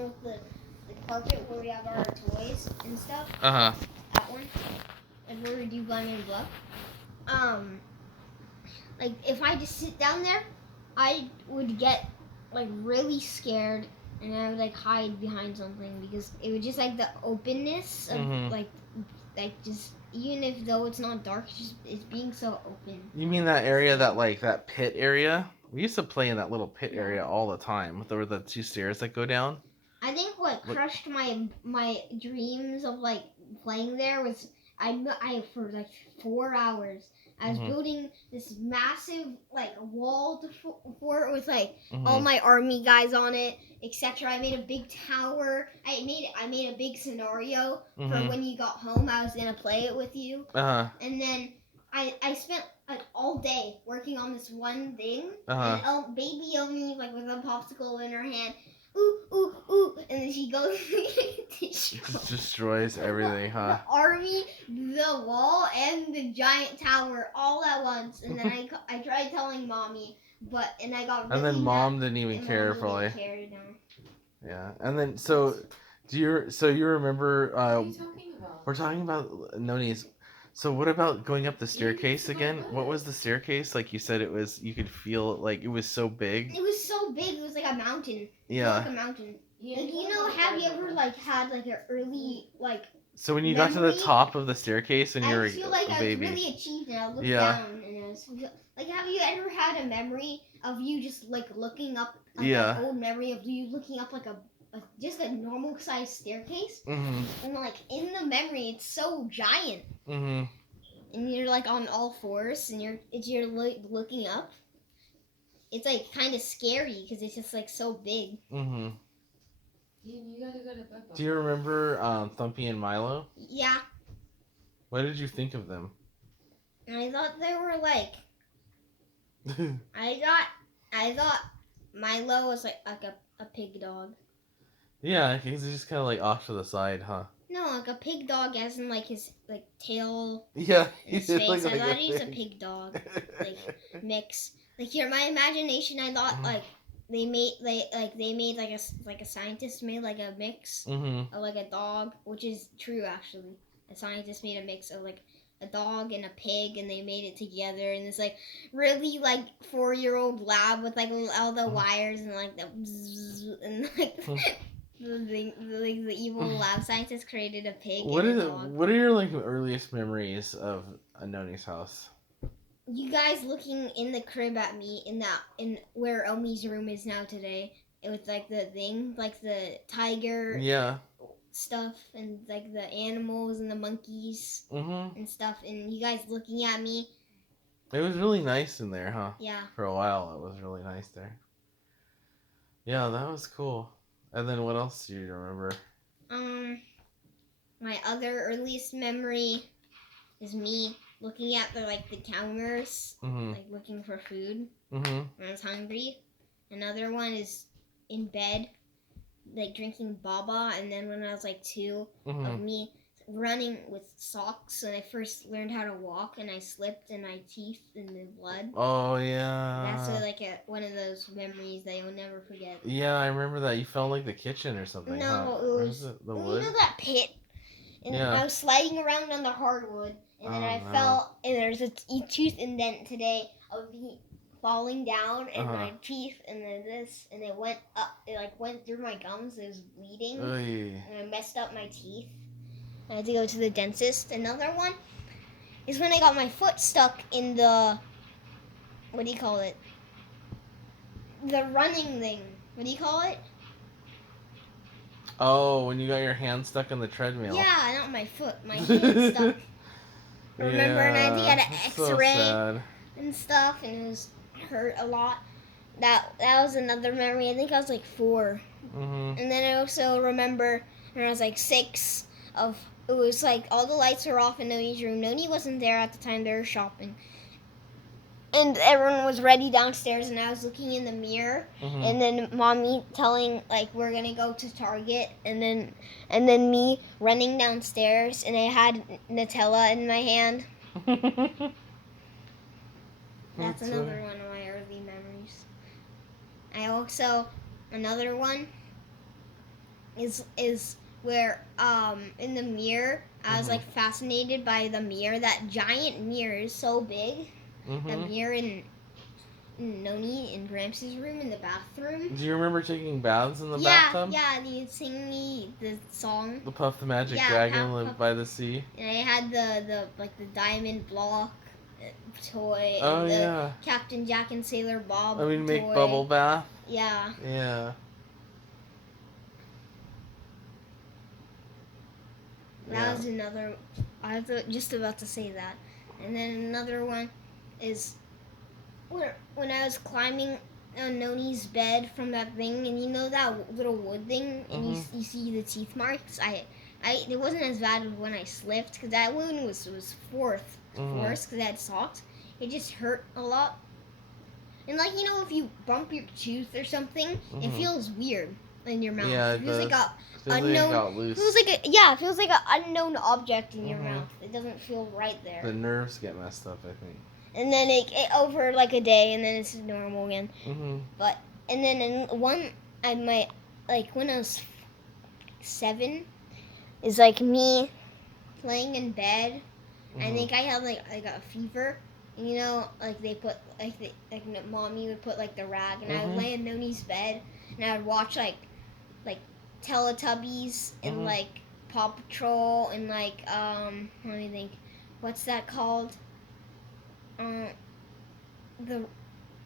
one with the carpet where we have our toys and stuff. Uh-huh. That one. And where we do Blind Man Bluff. Like, if I just sit down there, I would get, like, really scared, and I would, like, hide behind something, because it would just, like, the openness of, like, just, even if though it's not dark, it's being so open. You mean that area, that pit area? We used to play in that little pit area all the time. There were the 2 stairs that go down. I think what crushed my dreams of, like, playing there was, I for, like, 4 hours, I was building this massive, like, wall for it with, like, all my army guys on it, etc. I made a big tower. I made a big scenario for when you got home. I was gonna play it with you. And then I spent, like, all day working on this one thing. And baby Omi, like, with a popsicle in her hand, ooh, ooh, ooh, and then she goes destroys everything, huh? The army, the wall, and the giant tower all at once. And then I tried telling mommy, and I got really and then mom mad, didn't even care for it. No. Yeah, and then so you remember? What are you talking about? We're talking about Noni's. So what about going up the staircase again? What was the staircase? Like you said, you could feel like it was so big. It was so big. It was like a mountain. Yeah. Like a mountain. Like, have you ever, like, had, like, an early, like, so when you got to the top of the staircase and you were a baby. I feel like I was really achieved, and I looked down, and I was like, have you ever had a memory of you just, like, looking up, like, an old memory of you looking up, like, just a normal sized staircase? And, like, in the memory, it's so giant. And you're, like, on all fours, and you're looking up. It's, like, kind of scary, because it's just, like, so big. You gotta go to bed. Do you remember Thumpy and Milo? Yeah. What did you think of them? I thought they were, like, I thought Milo was like a pig dog. Yeah, he's just kind of like off to the side, huh? No, like a pig dog, as in like his like tail. Yeah, his face. I thought he was a pig dog, like mix. Like here, my imagination, I thought like they made like a scientist made like a mix of like a dog, which is true actually. A scientist made a mix of like a dog and a pig, and they made it together, and it's like really like 4-year-old lab with like all the wires and like the bzzz, and like the evil lab scientist created a pig. What and is a it? dog. What are your like earliest memories of Noni's house? You guys looking in the crib at me in where Omi's room is now today. It was like the thing, like the tiger. Yeah. Stuff and like the animals and the monkeys and stuff, and you guys looking at me. It was really nice in there, huh? Yeah. For a while, it was really nice there. Yeah, that was cool. And then what else do you remember? My other earliest memory is me looking at the counters, like looking for food when I was hungry. Another one is in bed, like drinking baba, and then when I was like 2, of me running with socks when I first learned how to walk, and I slipped and my teeth in the blood. Oh yeah. That's like one of those memories that you'll never forget. Yeah, I remember that. You fell in like the kitchen or something. No, huh? it was the wood. You know that pit, and I was sliding around on the hardwood, and then I fell, and there's a tooth indent today of me falling down, and my teeth, and then this, and it went up. It like went through my gums. It was bleeding, and I messed up my teeth. I had to go to the dentist. Another one is when I got my foot stuck in the, what do you call it? The running thing. What do you call it? Oh, when you got your hand stuck in the treadmill. Yeah, not my foot. My hand stuck. Remember, and I had to get an X-ray and stuff, and it was hurt a lot. That was another memory. I think I was like 4. And then I also remember when I was like 6 it was like all the lights were off in Noni's room. Noni wasn't there at the time, they were shopping. And everyone was ready downstairs, and I was looking in the mirror, and then mommy telling like we're gonna go to Target, and then me running downstairs, and I had Nutella in my hand. That's another one of my early memories. I also, another one is where in the mirror I was like fascinated by the mirror. That giant mirror is so big. The mirror in Noni and Gramps' room in the bathroom. Do you remember taking baths in the bathtub? Yeah, you sing me the song. The Puff the Magic Yeah, Dragon lived by the sea. And I had the diamond block toy Oh and the yeah. Captain Jack and Sailor Bob I mean, make toy. bubble bath. Yeah. Yeah. That was another. I was just about to say that, and then another one is when I was climbing on Noni's bed from that thing, and you know that little wood thing, and you see the teeth marks. It wasn't as bad as when I slipped, because that wound was force, because I had socks. It just hurt a lot, and like you know, if you bump your tooth or something, it feels weird in your mouth. Yeah, it feels like a unknown. Got loose. It feels like an unknown object in your mouth. It doesn't feel right there. The nerves get messed up, I think. And then it over like a day, and then it's normal again. But and then in one, when I was 7, is like me laying in bed. I think I had like a fever. And, you know, like they put mommy would put like the rag, and I would lay in Noni's bed, and I would watch like Teletubbies and like Paw Patrol and like let me think, what's that called?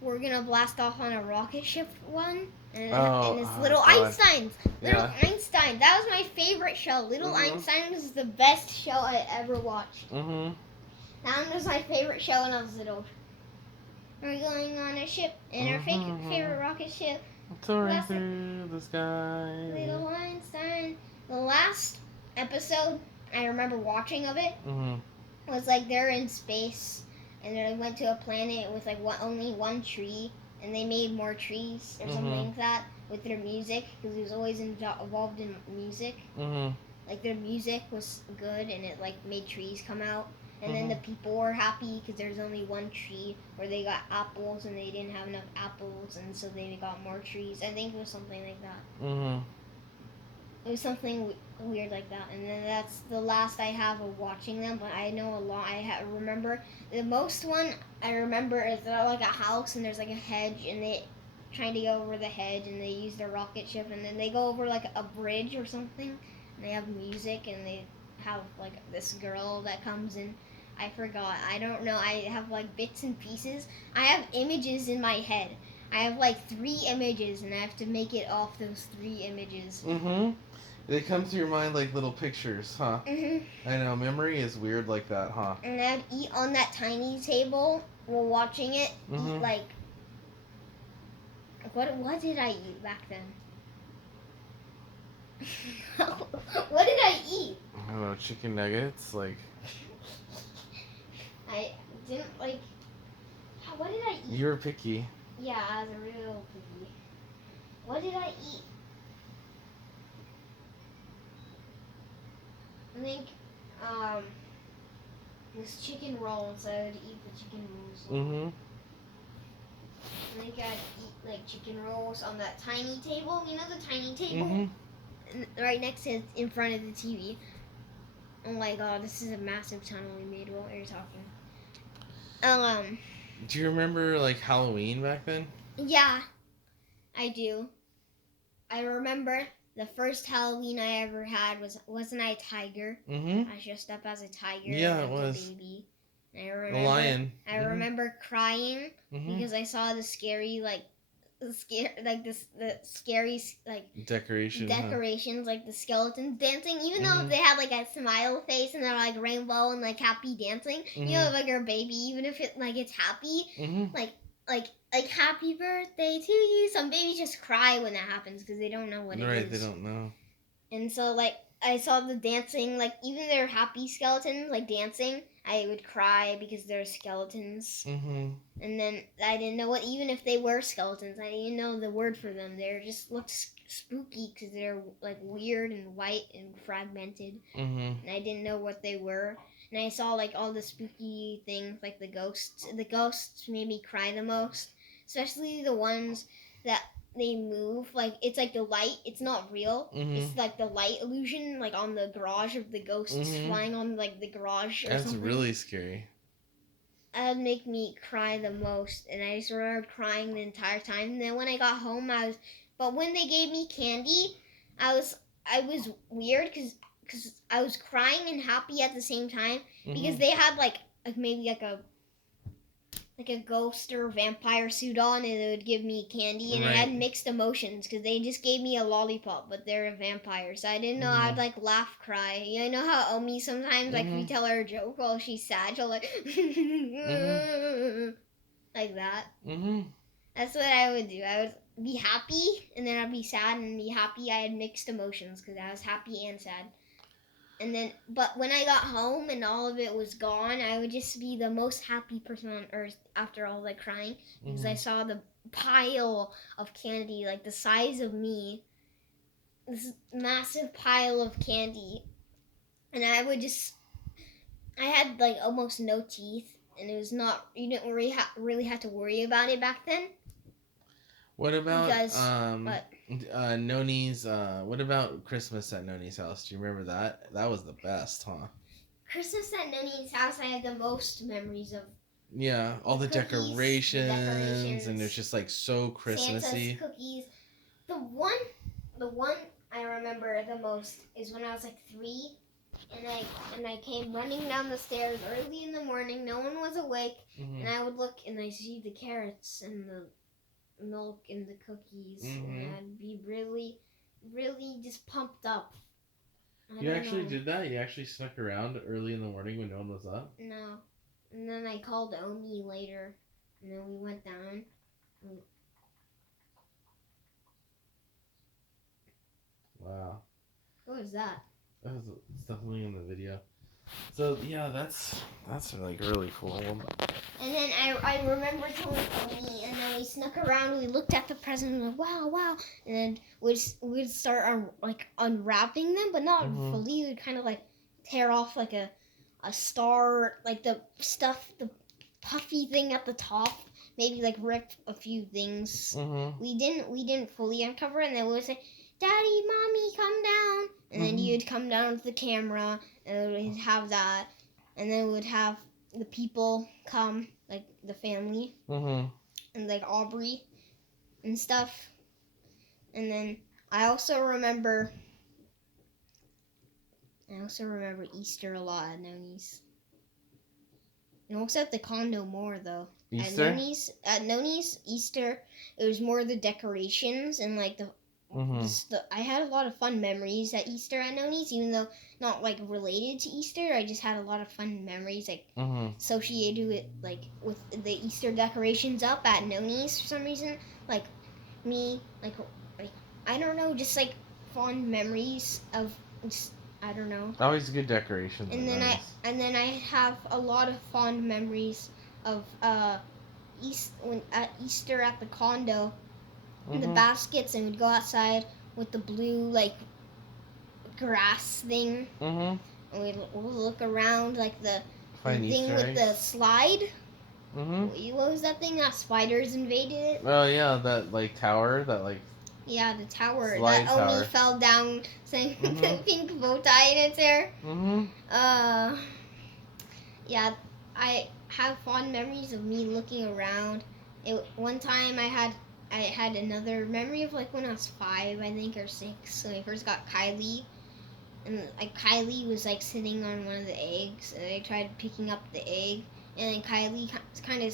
We're gonna blast off on a rocket ship one, and it's Little Einstein. Einstein. That was my favorite show. Little Einstein was the best show I ever watched. That one was my favorite show when I was little. We're going on a ship in our favorite rocket ship. Soaring through the sky. Little Einstein. The last episode I remember watching of it was like they're in space. And they went to a planet with like only one tree, and they made more trees or something like that with their music, because it was always involved in music. Like their music was good, and it like made trees come out. And then the people were happy because there's only one tree where they got apples, and they didn't have enough apples, and so they got more trees. I think it was something like that. It was something weird like that, and then that's the last I have of watching them. But I know a lot. Remember the most one I remember is like a house, and there's like a hedge, and they trying to go over the hedge, and they use their rocket ship, and then they go over like a bridge or something, and they have music, and they have like this girl that comes in. I forgot. I don't know. I have like bits and pieces. I have images in my head. I have like 3 images, and I have to make it off those 3 images. They come to your mind like little pictures, huh? I know, memory is weird like that, huh? And I'd eat on that tiny table while watching it. Eat like what did I eat back then? What did I eat? I don't know, chicken nuggets, like. I didn't like. What did I eat? You were picky. Yeah, I was a real picky. What did I eat? I think this chicken rolls. I would eat the chicken rolls. I think I'd eat like chicken rolls on that tiny table. You know the tiny table? Right next to it, in front of the TV. Oh my god, this is a massive tunnel we made while we were talking. Do you remember like Halloween back then? Yeah, I do. I remember the first Halloween I ever had wasn't I a tiger? I dressed up as a tiger. Yeah, it was. was. A baby. I remember, a lion. I remember crying because I saw the scary the scary decorations, like the skeletons dancing. Even though they had like a smile face and they're like rainbow and like happy dancing, you know, like your baby, even if it like it's happy, like happy birthday to you. Some babies just cry when that happens because they don't know what it is. Right, they don't know. And so like I saw the dancing, like even their happy skeletons like dancing, I would cry because they're skeletons. And then I didn't know even if they were skeletons, I didn't know the word for them. They just looked spooky because they're like weird and white and fragmented. And I didn't know what they were. And I saw like all the spooky things, like the ghosts. The ghosts made me cry the most, especially the ones that they move. Like it's like the light. It's not real. Mhm. It's like the light illusion, like on the garage of the ghosts Mhm. flying on like the garage or That's something. really scary. That would make me cry the most, and I just remember crying the entire time. And then when I got home, but when they gave me candy, I was weird because I was crying and happy at the same time because Mhm. they had like maybe like a ghost or vampire suit on, and it would give me candy, and I had Right. mixed emotions because they just gave me a lollipop, but they're a vampire, so I didn't know. I'd like laugh, cry. You know how Omi sometimes like if we tell her a joke while she's sad, she'll like like that. Mhm. That's what I would do. I would be happy, and then I'd be sad and be happy. I had mixed emotions because I was happy and sad. And then, but when I got home and all of it was gone, I would just be the most happy person on earth after all the crying because I saw the pile of candy, like the size of me, this massive pile of candy. And I had like almost no teeth, and it was not, you didn't really have to worry about it back then. What about Because, what? Noni's? What about Christmas at Noni's house? Do you remember that? That was the best, huh? Christmas at Noni's house, I have the most memories of. Yeah, all the Cookies, decorations, and it's just like so Christmassy. Santa's cookies. The one I remember the most is when I was like 3, and I came running down the stairs early in the morning. No one was awake, and I would look and I see the carrots and the milk and the cookies, and I'd be really, really just pumped up. You actually did that? You actually snuck around early in the morning when no one was up? No. And then I called Omi later, and then we went down. Wow. What was that? That was definitely in the video. So yeah, that's like really cool. And then I remember telling Omi, and then we snuck around. We looked at the presents, and like wow, and then we'd start like unwrapping them, but not fully. We'd kind of like tear off like a star, like the stuff, the puffy thing at the top. Maybe like rip a few things. We didn't fully uncover it, and then we would say, "Daddy, Mommy, come down," and then you'd come down to the camera, and we'd have that, and then we'd have the people come, like the family, and like Aubrey and stuff. And then I also remember Easter a lot at Noni's. And also at the condo more though. Easter? At Noni's Easter, it was more the decorations and like I had a lot of fun memories at Easter at Noni's, even though not like related to Easter. I just had a lot of fun memories like associated with the Easter decorations up at Noni's for some reason. Like me, like I don't know, just like fond memories of just, I don't know. Always good decorations. And then I have a lot of fond memories of Easter at the condo. In the baskets, and we'd go outside with the blue like grass thing, and we'd look around like the thing with the slide. What was that thing? That spiders invaded it. Oh yeah, that like tower, that like. Yeah, the tower Slide that Omi fell down, saying the pink bow tie in its hair. Yeah, I have fond memories of me looking around. One time I had another memory of like when I was 5, I think, or 6, when I first got Kylie, and like Kylie was like sitting on one of the eggs, and I tried picking up the egg, and then Kylie kind of,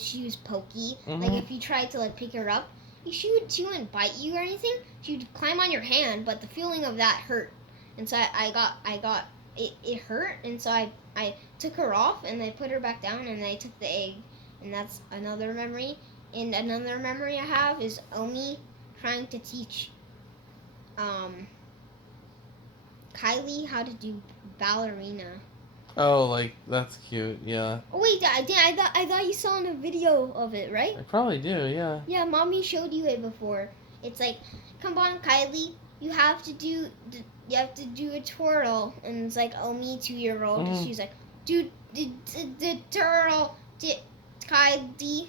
she was pokey. Like if you tried to like pick her up, she wouldn't bite you or anything. She would climb on your hand, but the feeling of that hurt, and so I got it hurt, and so I took her off and I put her back down, and I took the egg, and that's another memory. And another memory I have is Omi trying to teach Kylie how to do ballerina. Oh, like that's cute, yeah. Oh wait, I thought you saw in a video of it, right? I probably do, yeah. Yeah, Mommy showed you it before. It's like, come on, Kylie, you have to do a twirl, and it's like Omi, 2-year-old, she's like, do the twirl, Kylie.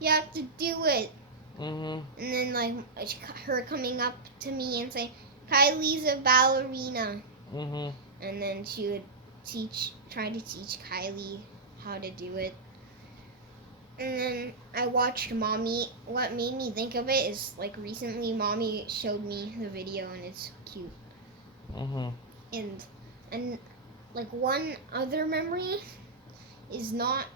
You have to do it. Mhm. And then like her coming up to me and saying, "Kylie's a ballerina," Mhm. and then she would try to teach Kylie how to do it. And then I watched Mommy. What made me think of it is like recently Mommy showed me the video and it's cute. Mhm. And like one other memory is not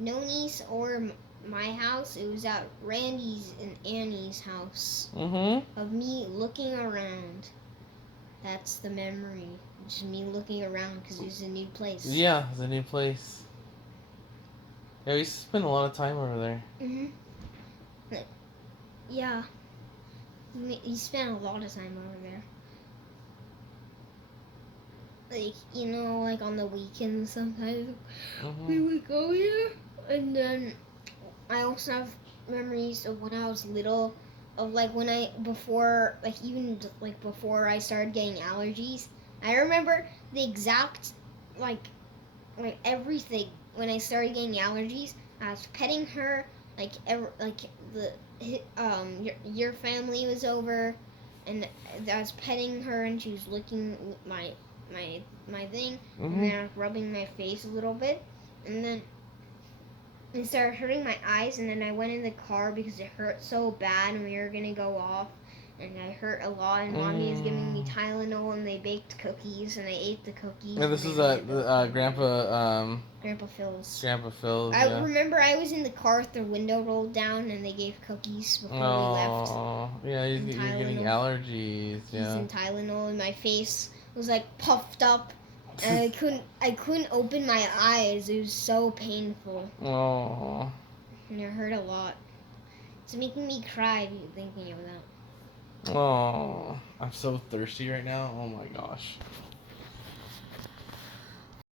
Noni's or my house. It was at Randy's and Annie's house Mhm. of me looking around. That's the memory. Just me looking around because it was a new place. Yeah, it's a new place. Yeah, we used to spend a lot of time over there. Mhm. Yeah. You spent a lot of time over there. Like, you know, like on the weekends sometimes we Mhm. would go here. And then I also have memories of when I was little, of like when before I started getting allergies. I remember the exact, like everything when I started getting allergies. I was petting her, your family was over, and I was petting her, and she was licking my thing, and then I was rubbing my face a little bit, and then it started hurting my eyes, and then I went in the car because it hurt so bad, and we were gonna go off, and I hurt a lot, and Mommy was giving me Tylenol, and they baked cookies, and I ate the cookies. And this is Grandpa Phil's. Grandpa Phil's. I Yeah. remember I was in the car with the window rolled down, and they gave cookies before we left. Oh, yeah, you're getting Tylenol. allergies. Yeah. Using Tylenol, and my face was like puffed up, and I couldn't open my eyes. It was so painful. Oh. And it hurt a lot. It's making me cry thinking of that. Oh. I'm so thirsty right now. Oh my gosh.